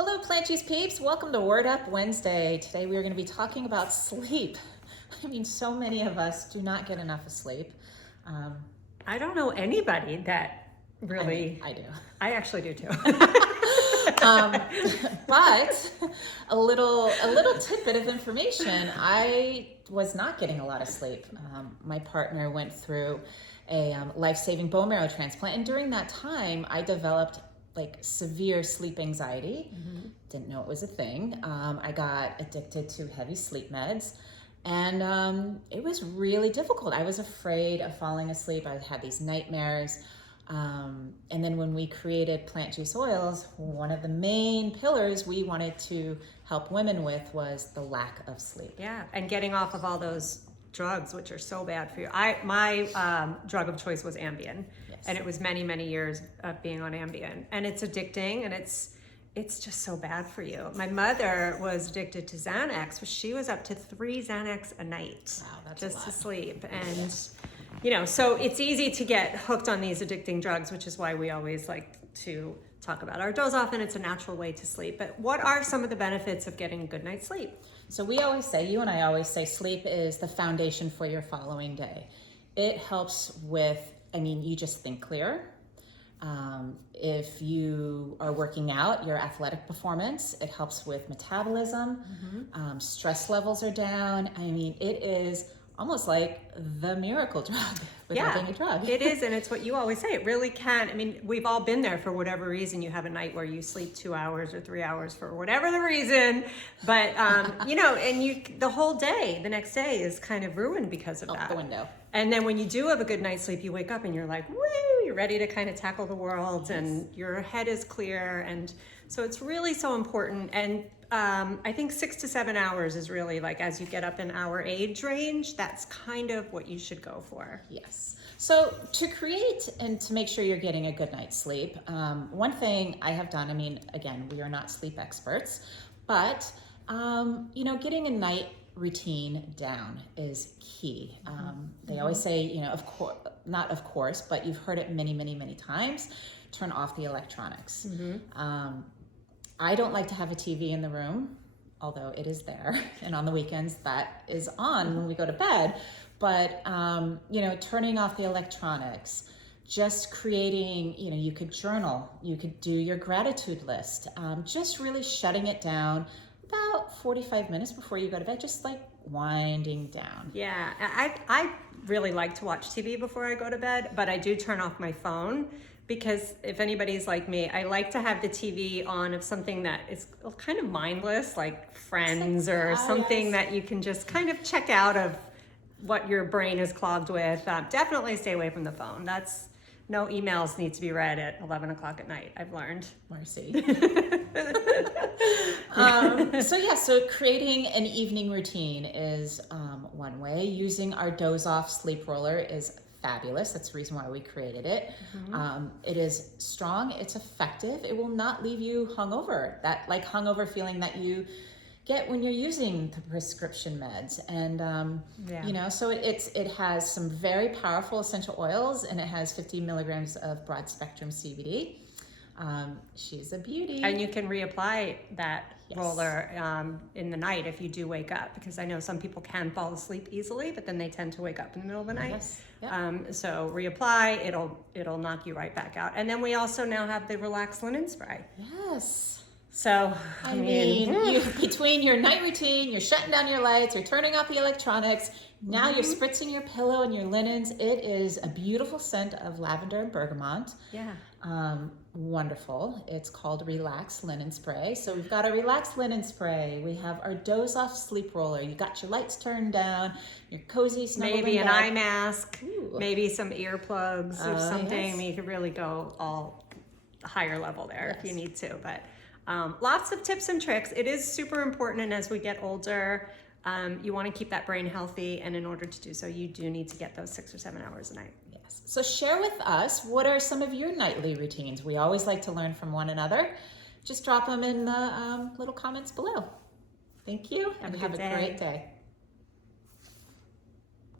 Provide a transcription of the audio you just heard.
Hello, Plant Juice peeps. Welcome to Word Up Wednesday. Today we are going to be talking about sleep. I mean, so many of us do not get enough of sleep. I don't know anybody that really. I do. I actually do too. But a little tidbit of information. I was not getting a lot of sleep. My partner went through a life-saving bone marrow transplant, and during that time, I developed severe sleep anxiety. Didn't know it was a thing. I got addicted to heavy sleep meds, and it was really difficult. I was afraid of falling asleep. I had these nightmares. And then when we created Plant Juice Oils, one of the main pillars we wanted to help women with was the lack of sleep. Yeah, and getting off of all those drugs, which are so bad for you. My drug of choice was Ambien, and it was many, many years of being on Ambien, and it's addicting, and it's just so bad for you. My mother was addicted to Xanax, but she was up to 3 Xanax a night. Wow, that's just a lot. to sleep. And so it's easy to get hooked on these addicting drugs, which is why we always like to talk about our doze off, and it's a natural way to sleep. But what are some of the benefits of getting a good night's sleep? So we always say, you and I always say, sleep is the foundation for your following day. It helps with, you just think clearer. If you are working out, your athletic performance, it helps with metabolism. Stress levels are down. It is almost like the miracle drug without being a drug. It is, and it's what you always say. It really can. We've all been there for whatever reason. You have a night where you sleep 2 hours or 3 hours for whatever the reason, but and the whole day, the next day is kind of ruined because of that. Out the window. And then when you do have a good night's sleep, you wake up and you're like, woo, you're ready to kind of tackle the world, and your head is clear. And so it's really so important. And I think 6 to 7 hours is really, as you get up in our age range, that's kind of what you should go for. Yes. So to create and to make sure you're getting a good night's sleep, one thing I have done, again, we are not sleep experts, but, getting a night routine down is key. They always say, not of course, but you've heard it many, many, many times, turn off the electronics. I don't like to have a TV in the room, although it is there. And on the weekends, that is on when we go to bed. But, turning off the electronics, just creating, you could journal, you could do your gratitude list, just really shutting it down about 45 minutes before you go to bed, just winding down. Yeah, I really like to watch TV before I go to bed, but I do turn off my phone. Because if anybody's like me, I like to have the TV on of something that is kind of mindless, like Friends or something that you can just kind of check out of what your brain is clogged with. Definitely stay away from the phone. No emails need to be read at 11 o'clock at night, I've learned. Marci. So creating an evening routine is one way. Using our doze off sleep roller is fabulous. That's the reason why we created it. It is strong, it's effective. It will not leave you hungover. That hungover feeling that you get when you're using the prescription meds. And so it has some very powerful essential oils, and it has 50 milligrams of broad spectrum CBD. She's a beauty. And you can reapply that roller in the night if you do wake up, because I know some people can fall asleep easily, but then they tend to wake up in the middle of the night. Yes. Yep. So reapply, it'll knock you right back out. And then we also now have the Relax Linen Spray. Yes. So between your night routine, you're shutting down your lights, you're turning off the electronics, now you're spritzing your pillow and your linens. It is a beautiful scent of lavender and bergamot. Yeah. Wonderful. It's called Relax Linen Spray. So we've got a Relax Linen Spray. We have our doze off sleep roller. You got your lights turned down, your cozy snuggled maybe in an bed. eye mask, maybe some earplugs or something. Yes. You could really go all higher level there if you need to. But lots of tips and tricks. It is super important, and as we get older, you want to keep that brain healthy, and in order to do so, you do need to get those 6 or 7 hours a night. Yes. So share with us, what are some of your nightly routines? We always like to learn from one another. Just drop them in the little comments below. Thank you, and have a great day.